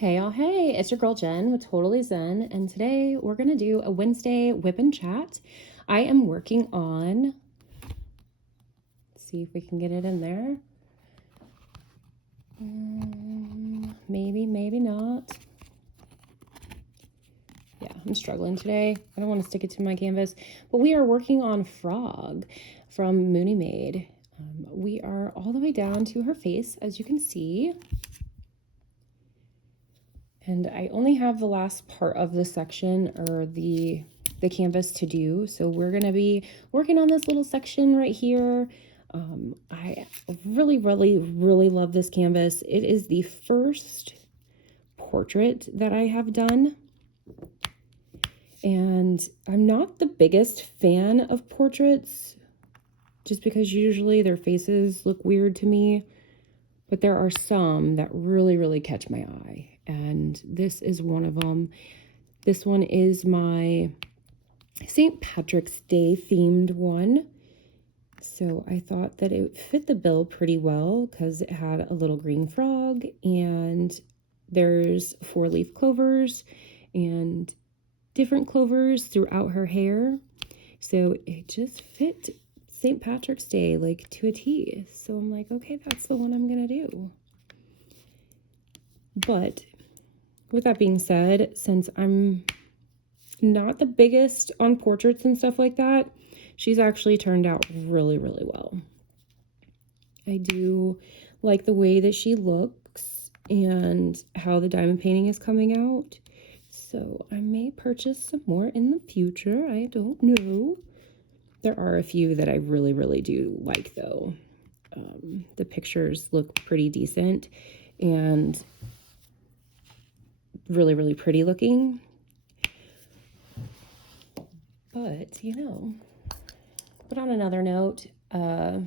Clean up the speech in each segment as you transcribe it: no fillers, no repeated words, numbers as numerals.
Hey, oh, hey, it's your girl Jen with Totally Zen, and today we're going to do a Wednesday whip and chat. I am working on, let's see if we can get it in there. Maybe, maybe not. Yeah, I'm struggling today. I don't want to stick it to my canvas, but we are working on Frog from Munimade. We are all the way down to her face, as you can see. And I only have the last part of the section or the canvas to do. So we're going to be working on this little section right here. I really love this canvas. It is the first portrait that I have done. And I'm not the biggest fan of portraits just because usually their faces look weird to me. But there are some that really catch my eye. And this is one of them. This one is my St. Patrick's Day themed one. So I thought that it fit the bill pretty well because it had a little green frog and there's 4-leaf clovers and different clovers throughout her hair. So it just fit St. Patrick's Day like to a T. So I'm like, okay, that's the one I'm gonna do. But with that being said, since I'm not the biggest on portraits and stuff like that, she's actually turned out really well. I do like the way that she looks and how the diamond painting is coming out. So I may purchase some more in the future. I don't know. There are a few that I really do like though. The pictures look pretty decent and really pretty looking. But, you know, but on another note, I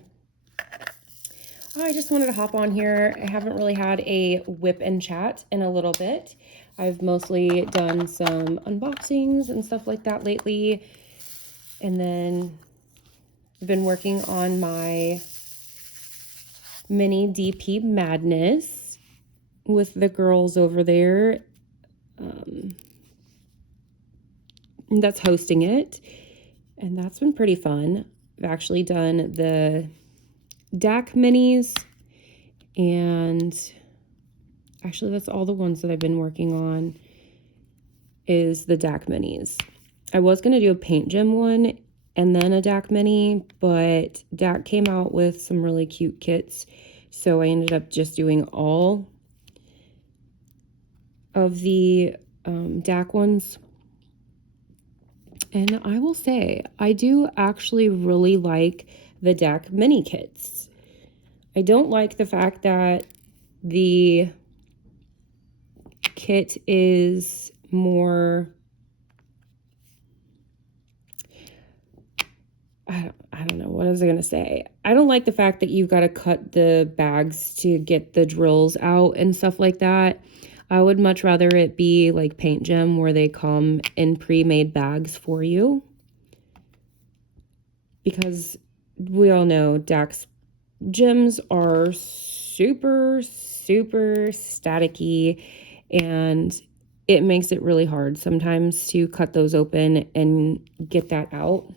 just wanted to hop on here. I haven't really had a whip and chat in a little bit. I've mostly done some unboxings and stuff like that lately. And then I've been working on my mini DP madness with the girls over there. That's hosting it. And that's been pretty fun. I've actually done the DAC minis, and actually that's all the ones that I've been working on is the DAC minis. I was going to do a paint gem one and then a DAC mini, but DAC came out with some really cute kits, so I ended up just doing all of the DAC ones. And I will say, I do actually really like the DAC mini kits. I don't like the fact that the kit is more, I don't know, what was I going to say? I don't like the fact that you've got to cut the bags to get the drills out and stuff like that. I would much rather it be like Paint Gem where they come in pre-made bags for you. Because we all know DAC's gems are super staticky, and it makes it really hard sometimes to cut those open and get that out.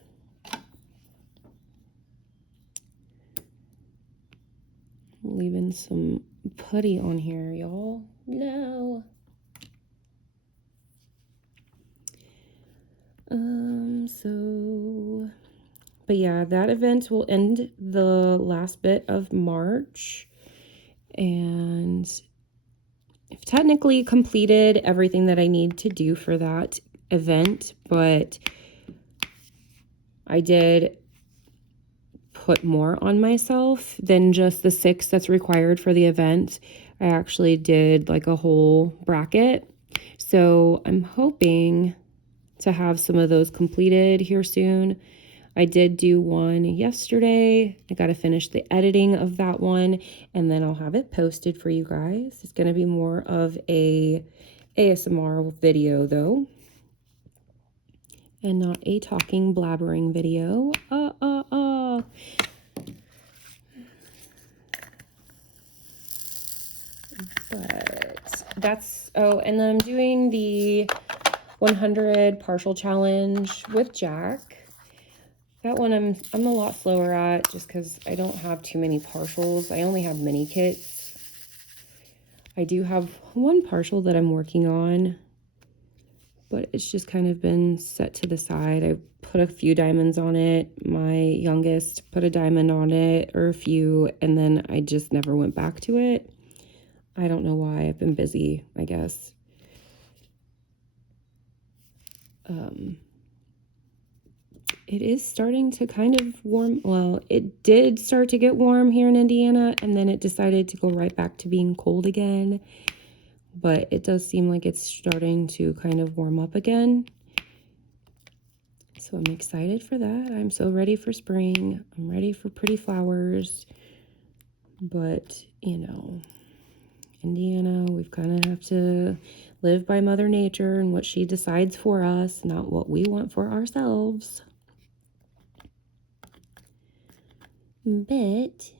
Leaving some putty on here, y'all. No. But yeah, that event will end the last bit of March, and I've technically completed everything that I need to do for that event, but I did put more on myself than just the 6 that's required for the event. I actually did like a whole bracket, so I'm hoping to have some of those completed here soon. I did do one yesterday. I got to finish the editing of that one, and then I'll have it posted for you guys. It's going to be more of a ASMR video though, and not a talking blabbering video. But that's, oh, and then I'm doing the 100 partial challenge with Jack. That one I'm a lot slower at just because I don't have too many partials. I only have mini kits. I do have one partial that I'm working on, but it's just kind of been set to the side. I put a few diamonds on it. My youngest put a diamond on it, or a few, and then I just never went back to it. I don't know why. I've been busy, I guess. It is starting to kind of warm. Well, it did start to get warm here in Indiana, and then it decided to go right back to being cold again. But it does seem like it's starting to kind of warm up again. So I'm excited for that. I'm so ready for spring. I'm ready for pretty flowers. But, you know, Indiana, we've kind of have to live by Mother Nature and what she decides for us, not what we want for ourselves. But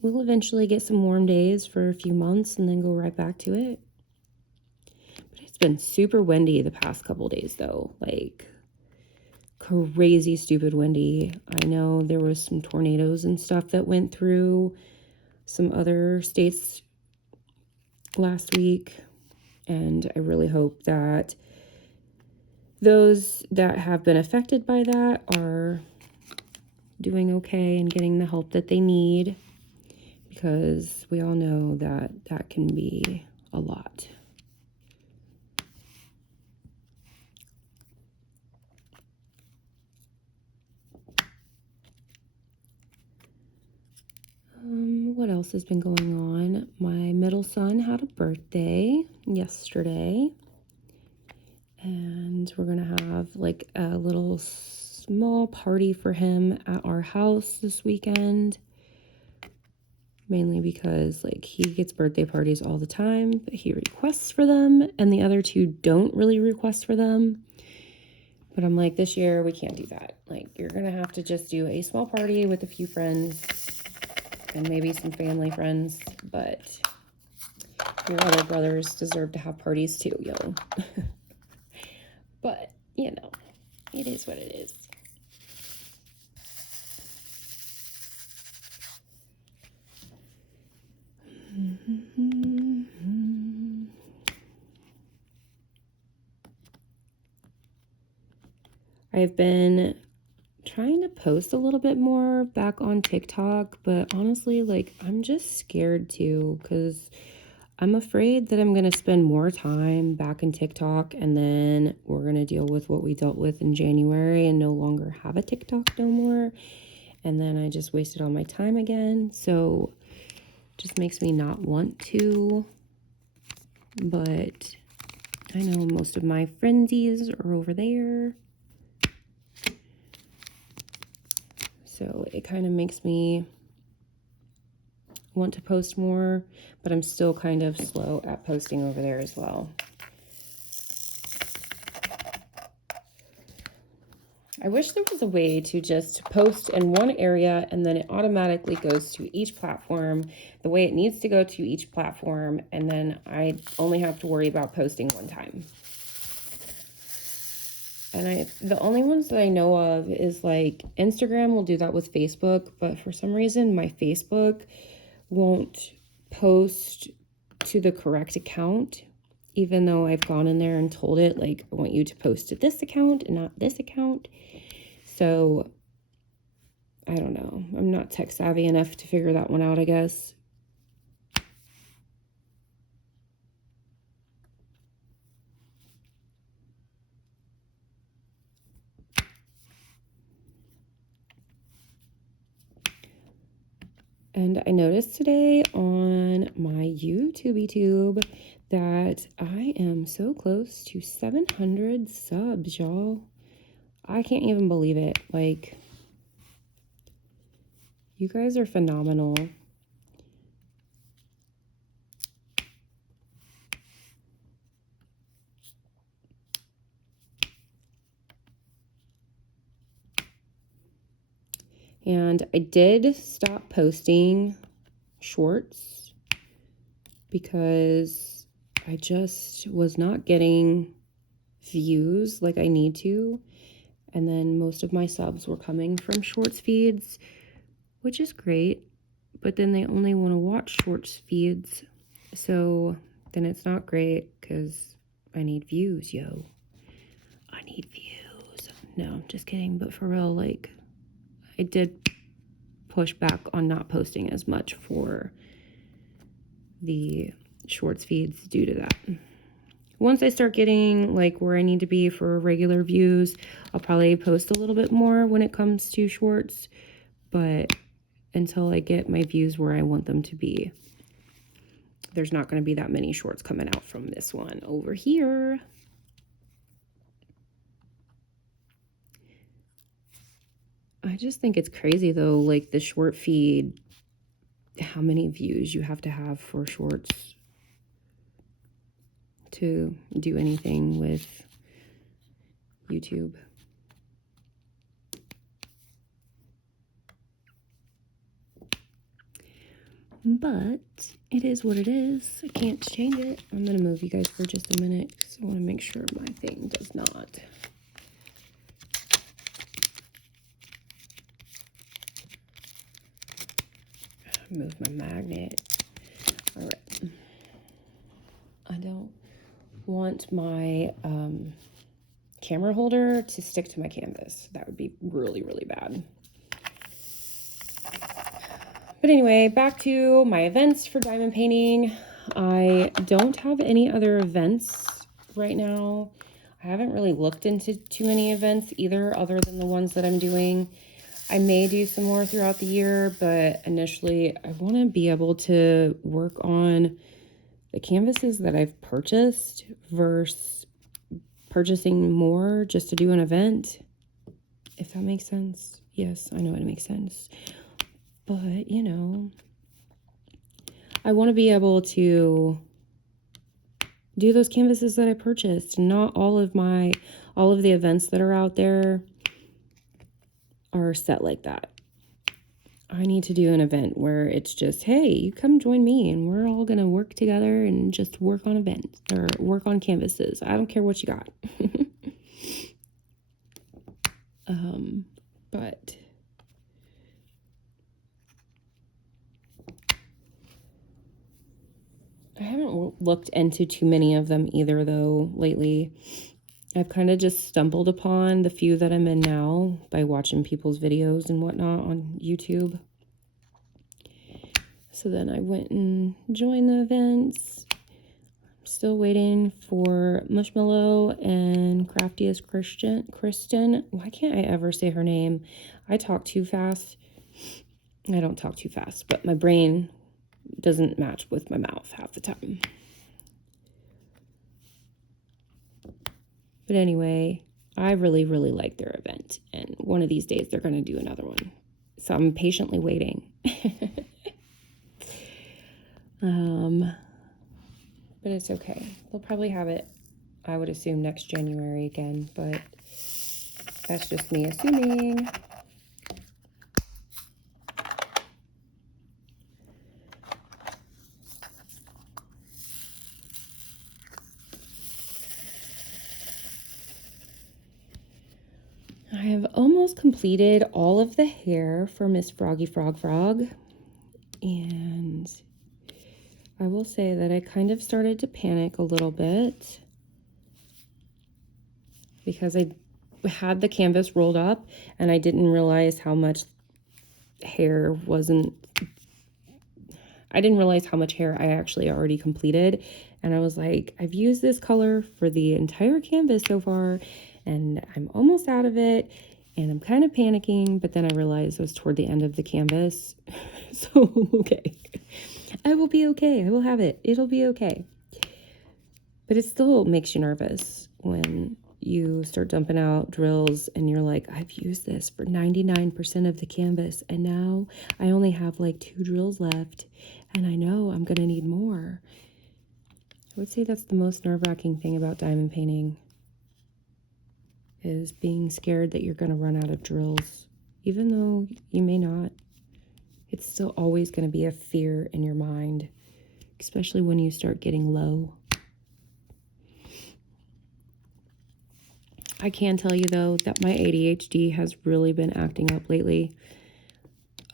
we'll eventually get some warm days for a few months and then go right back to it. But it's been super windy the past couple days though, like crazy stupid windy. I know there was some tornadoes and stuff that went through some other states last week, and I really hope that those that have been affected by that are doing okay and getting the help that they need, because we all know that that can be a lot. What else has been going on? My middle son had a birthday yesterday, and we're gonna have like a little small party for him at our house this weekend, mainly because like he gets birthday parties all the time, but he requests for them and the other two don't really request for them. But I'm like, this year we can't do that. Like, you're gonna have to just do a small party with a few friends and maybe some family friends, but your other brothers deserve to have parties too, yo. But, you know, it is what it is. I've been trying to post a little bit more back on TikTok, but honestly, like, I'm just scared to, because I'm afraid that I'm going to spend more time back in TikTok, and then we're going to deal with what we dealt with in January and no longer have a TikTok no more. And then I just wasted all my time again. So just makes me not want to. But I know most of my frenzies are over there. So it kind of makes me want to post more, but I'm still kind of slow at posting over there as well. I wish there was a way to just post in one area and then it automatically goes to each platform the way it needs to go to each platform, and then I only have to worry about posting one time. And the only ones that I know of is like Instagram will do that with Facebook, but for some reason my Facebook won't post to the correct account, even though I've gone in there and told it, like, I want you to post to this account and not this account. So I don't know. I'm not tech savvy enough to figure that one out, I guess. And I noticed today on my YouTube that I am so close to 700 subs, y'all. I can't even believe it. Like, you guys are phenomenal. And I did stop posting shorts because I just was not getting views like I need to. And then most of my subs were coming from shorts feeds, which is great. But then they only want to watch shorts feeds. So then it's not great because I need views, yo. I need views. No, I'm just kidding. But for real, like, I did push back on not posting as much for the shorts feeds due to that. Once I start getting like where I need to be for regular views, I'll probably post a little bit more when it comes to shorts, but until I get my views where I want them to be, there's not going to be that many shorts coming out from this one over here. I just think it's crazy though, like the short feed, how many views you have to have for shorts to do anything with YouTube. But it is what it is. I can't change it. I'm going to move you guys for just a minute because I want to make sure my thing does not. Move my magnet. All right. I don't want my camera holder to stick to my canvas. That would be really, really bad. But anyway, back to my events for diamond painting. I don't have any other events right now. I haven't really looked into too many events either, other than the ones that I'm doing. I may do some more throughout the year, but initially I want to be able to work on the canvases that I've purchased versus purchasing more just to do an event. If that makes sense. Yes, I know it makes sense. But, you know, I want to be able to do those canvases that I purchased. Not all of the events that are out there are set like that. I need to do an event where it's just, hey, you come join me and we're all going to work together and just work on events or work on canvases. I don't care what you got. But I haven't looked into too many of them either, though, lately. I've kind of just stumbled upon the few that I'm in now by watching people's videos and whatnot on YouTube. So then I went and joined the events. I'm still waiting for Mushmallow and Craftiest Kristen. Why can't I ever say her name? I talk too fast. I don't talk too fast, but my brain doesn't match with my mouth half the time. But anyway, I really, really like their event. And one of these days, they're going to do another one. So I'm patiently waiting. But it's okay. They'll probably have it, I would assume, next January again. But that's just me assuming. I have almost completed all of the hair for Miss Froggy Frog. And I will say that I kind of started to panic a little bit because I had the canvas rolled up and I didn't realize how much hair I actually already completed. And I was like, I've used this color for the entire canvas so far and I'm almost out of it and I'm kind of panicking, but then I realized it was toward the end of the canvas. So, okay. I will be okay. I will have it. It'll be okay. But it still makes you nervous when you start dumping out drills and you're like, I've used this for 99% of the canvas and now I only have like 2 drills left and I know I'm going to need more. I would say that's the most nerve-wracking thing about diamond painting, is being scared that you're going to run out of drills. Even though you may not, it's still always going to be a fear in your mind, especially when you start getting low. I can tell you, though, that my ADHD has really been acting up lately.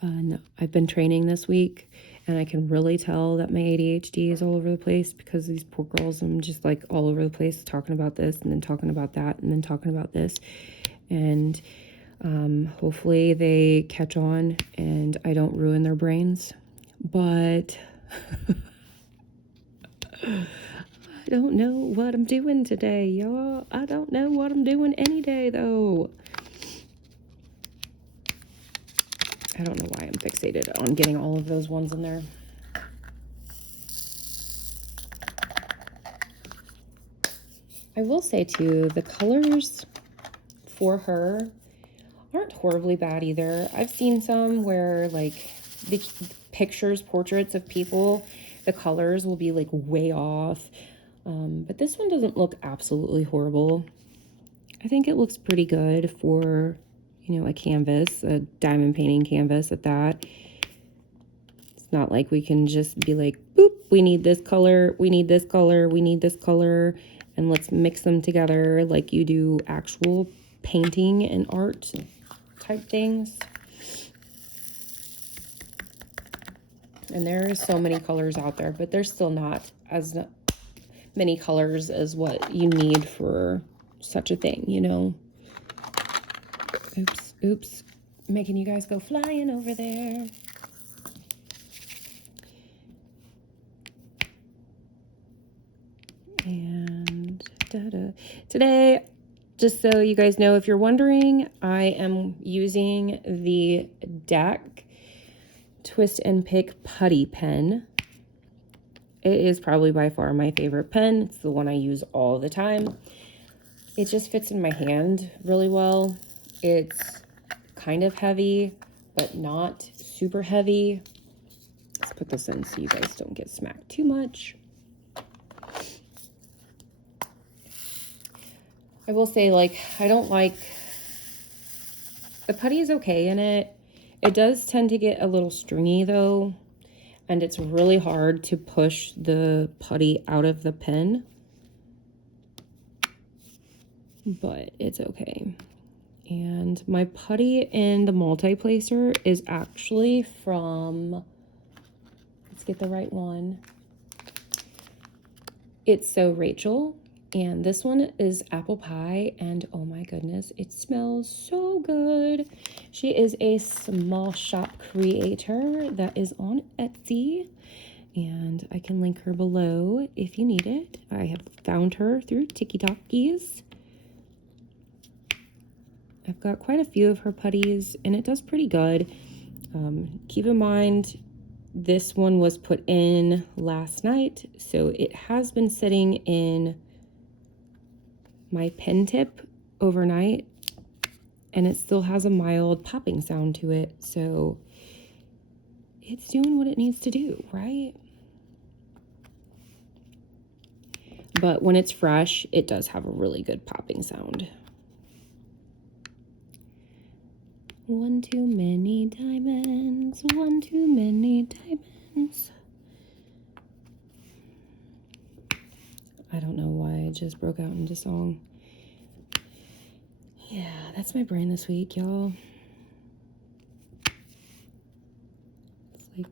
And I've been training this week, and I can really tell that my ADHD is all over the place because these poor girls, I'm just like all over the place talking about this and then talking about that and then talking about this. And hopefully they catch on and I don't ruin their brains. But I don't know what I'm doing today, y'all. I don't know what I'm doing any day, though. I don't know why I'm fixated on getting all of those ones in there. I will say, too, the colors for her aren't horribly bad either. I've seen some where, like, the pictures, portraits of people, the colors will be, like, way off. But this one doesn't look absolutely horrible. I think it looks pretty good for, you know, a canvas, a diamond painting canvas at that. It's not like we can just be like, boop, we need this color, we need this color, we need this color, and let's mix them together like you do actual painting and art type things. And there are so many colors out there, but there's still not as many colors as what you need for such a thing, you know. Oops, making you guys go flying over there. And today, just so you guys know, if you're wondering, I am using the DAC Twist and Pick Putty pen. It is probably by far my favorite pen. It's the one I use all the time. It just fits in my hand really well. It's kind of heavy, but not super heavy. Let's put this in so you guys don't get smacked too much. I will say, like, I don't like, the putty is okay in it. It does tend to get a little stringy though, and it's really hard to push the putty out of the pen, but it's okay. And my putty in the multi-placer is actually from, let's get the right one. It's So Rachel. And this one is apple pie, and oh my goodness, it smells so good. She is a small shop creator that is on Etsy, and I can link her below if you need it. I have found her through TikTokies. I've got quite a few of her putties, and it does pretty good. Keep in mind, this one was put in last night, so it has been sitting in my pen tip overnight, and it still has a mild popping sound to it, so it's doing what it needs to do, right? But when it's fresh, it does have a really good popping sound. One too many diamonds, one too many diamonds. I don't know why I just broke out into song. Yeah, that's my brain this week, y'all. It's like,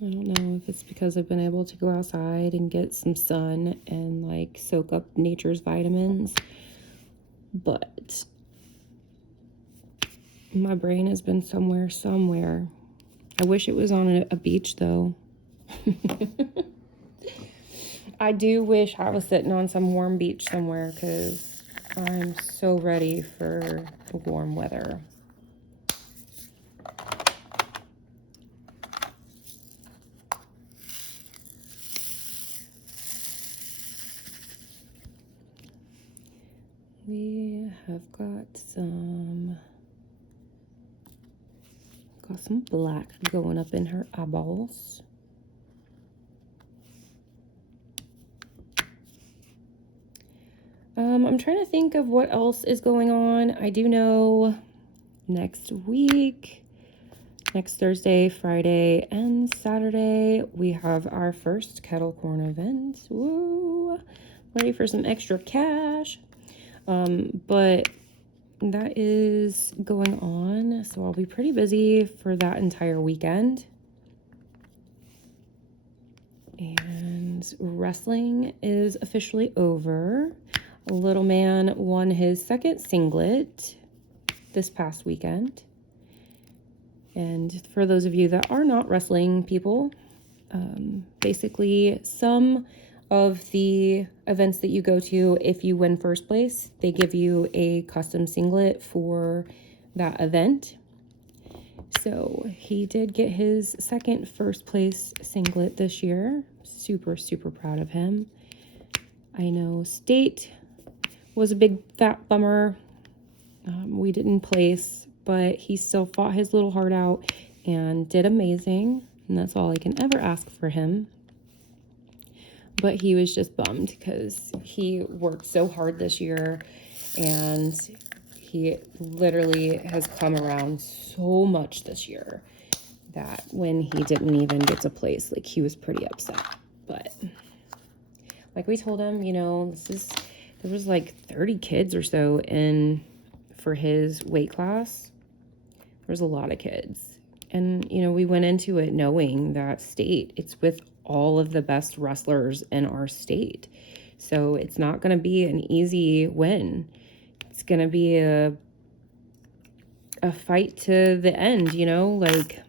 I don't know if it's because I've been able to go outside and get some sun and like soak up nature's vitamins, but my brain has been somewhere. I wish it was on a beach though. I do wish I was sitting on some warm beach somewhere, because I'm so ready for the warm weather. We have got some black going up in her eyeballs. I'm trying to think of what else is going on. I do know next week, next Thursday, Friday, and Saturday, we have our first kettle corn event. Woo! Ready for some extra cash. But that is going on, so I'll be pretty busy for that entire weekend. And wrestling is officially over. Little man won his second singlet this past weekend. And for those of you that are not wrestling people, basically some of the events that you go to, if you win first place, they give you a custom singlet for that event. So he did get his second first place singlet this year. Super, super proud of him. I know state was a big fat bummer. We didn't place, but he still fought his little heart out and did amazing. And that's all I can ever ask for him. But he was just bummed because he worked so hard this year, and he literally has come around so much this year that when he didn't even get to place, like, he was pretty upset. But like we told him, you know, there was like 30 kids or so for his weight class. There's a lot of kids. And, you know, we went into it knowing that state, it's with all of the best wrestlers in our state. So it's not going to be an easy win. It's going to be a fight to the end, you know, like,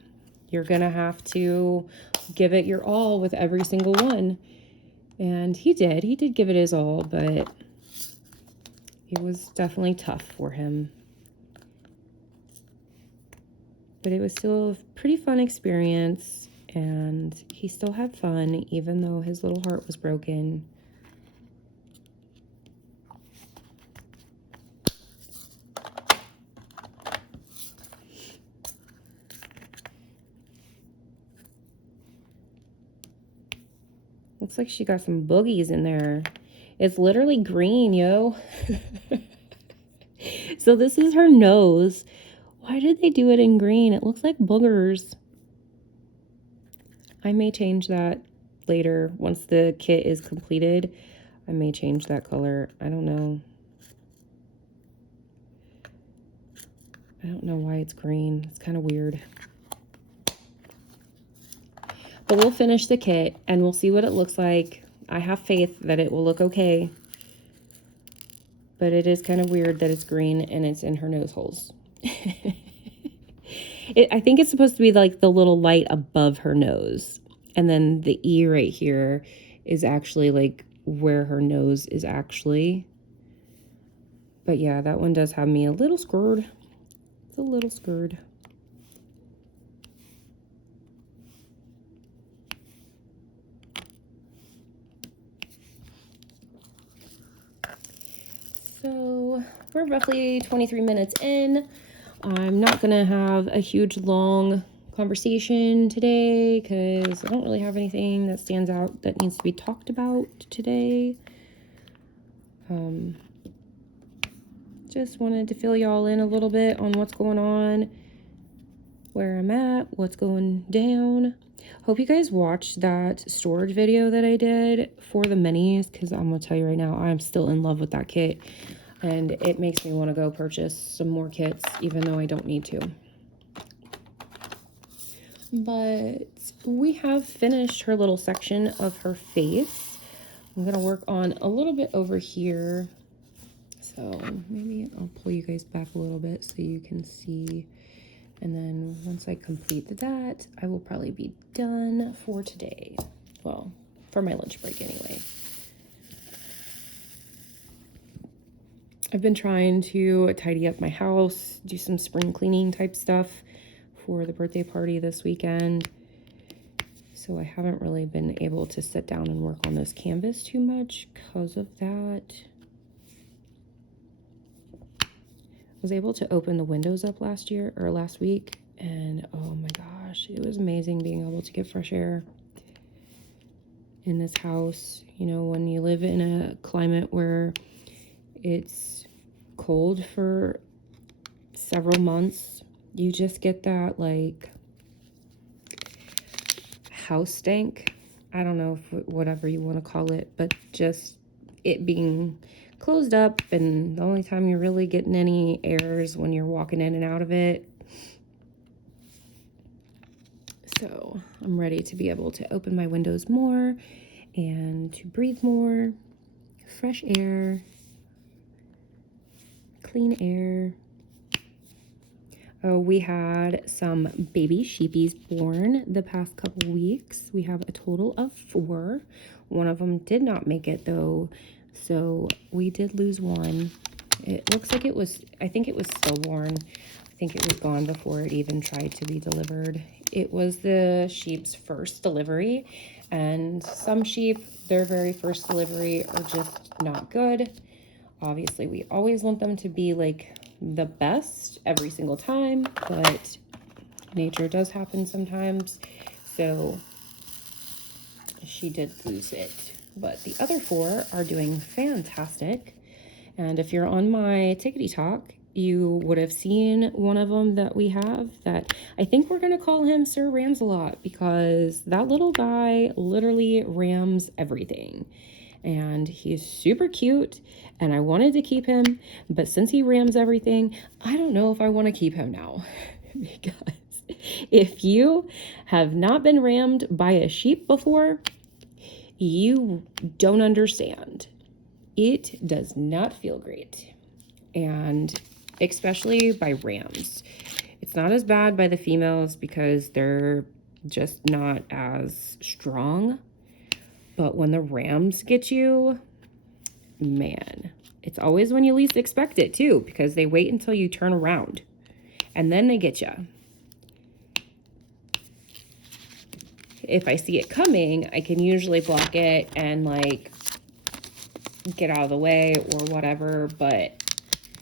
you're going to have to give it your all with every single one. And he did give it his all, but it was definitely tough for him. But it was still a pretty fun experience, and he still had fun, even though his little heart was broken. Looks like she got some boogies in there. It's literally green, yo. So this is her nose. Why did they do it in green? It looks like boogers. I may change that later once the kit is completed. I may change that color. I don't know. I don't know why it's green. It's kind of weird. But we'll finish the kit and we'll see what it looks like. I have faith that it will look okay. But it is kind of weird that it's green and it's in her nose holes. I think it's supposed to be like the little light above her nose. And then the E right here is actually like where her nose is actually. But yeah, that one does have me a little scared. It's a little scared. So we're roughly 23 minutes in. I'm not going to have a huge long conversation today because I don't really have anything that stands out that needs to be talked about today. Just wanted to fill y'all in a little bit on what's going on, where I'm at, what's going down. Hope you guys watched that storage video that I did for the minis, because I'm going to tell you right now, I'm still in love with that kit. And it makes me want to go purchase some more kits, even though I don't need to. But we have finished her little section of her face. I'm going to work on a little bit over here. So maybe I'll pull you guys back a little bit so you can see. And then once I complete that, I will probably be done for today. Well, for my lunch break anyway. I've been trying to tidy up my house, do some spring cleaning type stuff for the birthday party this weekend. So I haven't really been able to sit down and work on this canvas too much because of that. I was able to open the windows up last week, and oh my gosh, it was amazing being able to get fresh air in this house. You know, when you live in a climate where it's cold for several months, you just get that like house stank. I don't know if whatever you want to call it, but just it being closed up, and the only time you're really getting any air is when you're walking in and out of it. So I'm ready to be able to open my windows more and to breathe more fresh air, clean air. Oh, we had some baby sheepies born the past couple weeks. We have a total of 4. One of them did not make it though, so we did lose one. It looks like it was, I think it was stillborn. I think it was gone before it even tried to be delivered. It was the sheep's first delivery, and some sheep, their very first delivery are just not good. Obviously, we always want them to be like the best every single time, but nature does happen sometimes. So she did lose it, but the other 4 are doing fantastic. And if you're on my Tickety Talk, you would have seen one of them that we have that I think we're going to call him Sir Rams-a-lot, because that little guy literally rams everything. And he's super cute, and I wanted to keep him, but since he rams everything, I don't know if I want to keep him now. Because if you have not been rammed by a sheep before, you don't understand. It does not feel great, and especially by rams. It's not as bad by the females because they're just not as strong. But when the rams get you, man, it's always when you least expect it too, because they wait until you turn around and then they get you. If I see it coming, I can usually block it and like get out of the way or whatever, but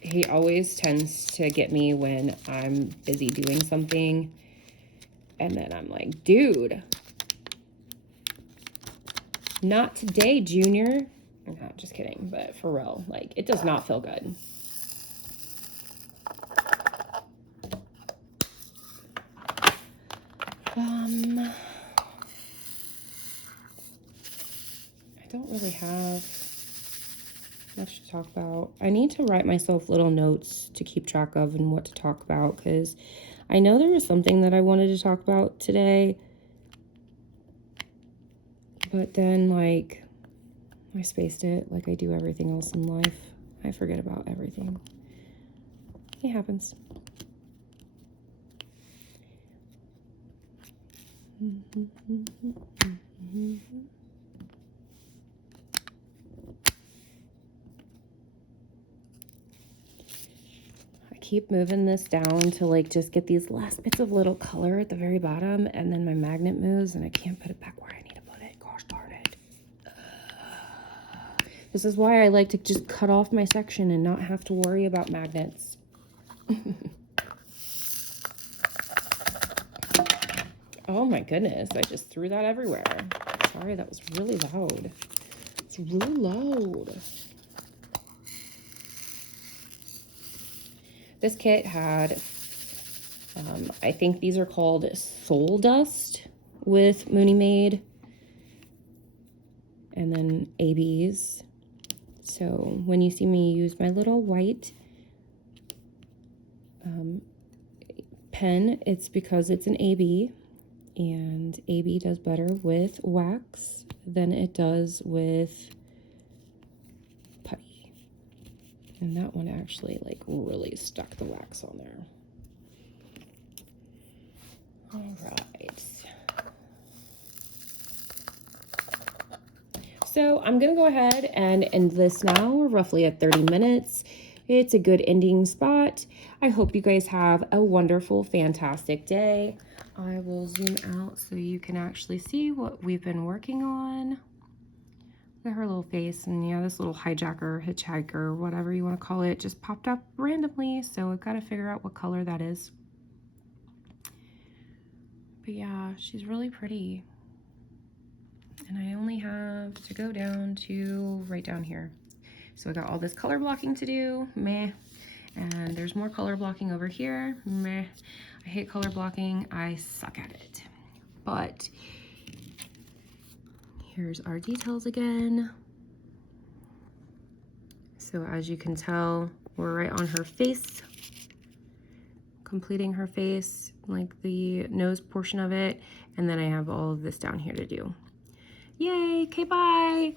he always tends to get me when I'm busy doing something, and then I'm like, dude, not today, Junior. No, just kidding, but for real, like, it does not feel good. I don't really have much to talk about. I need to write myself little notes to keep track of and what to talk about, because I know there was something that I wanted to talk about today, but then, like, I spaced it like I do everything else in life. I forget about everything. It happens. I keep moving this down to like just get these last bits of little color at the very bottom, and then my magnet moves and I can't put it back where I need to put it. Gosh darn it. This is why I like to just cut off my section and not have to worry about magnets. Oh my goodness, I just threw that everywhere. Sorry, that was really loud. It's really loud. This kit had, I think these are called Soul Dust with Munimade, and then ABs. So when you see me use my little white pen, it's because it's an AB, and AB does better with wax than it does with putty. And that one actually like really stuck the wax on there. All right. So I'm gonna go ahead and end this now. We're roughly at 30 minutes. It's a good ending spot. I hope you guys have a wonderful, fantastic day. I will zoom out so you can actually see what we've been working on. Look at her little face, and yeah, this little hijacker, hitchhiker, whatever you want to call it, just popped up randomly, so I've got to figure out what color that is. But yeah, she's really pretty. And I only have to go down to right down here. So I got all this color blocking to do, meh. And there's more color blocking over here, meh. I hate color blocking, I suck at it. But here's our details again. So as you can tell, we're right on her face, completing her face, like the nose portion of it, and then I have all of this down here to do. Yay, okay, bye.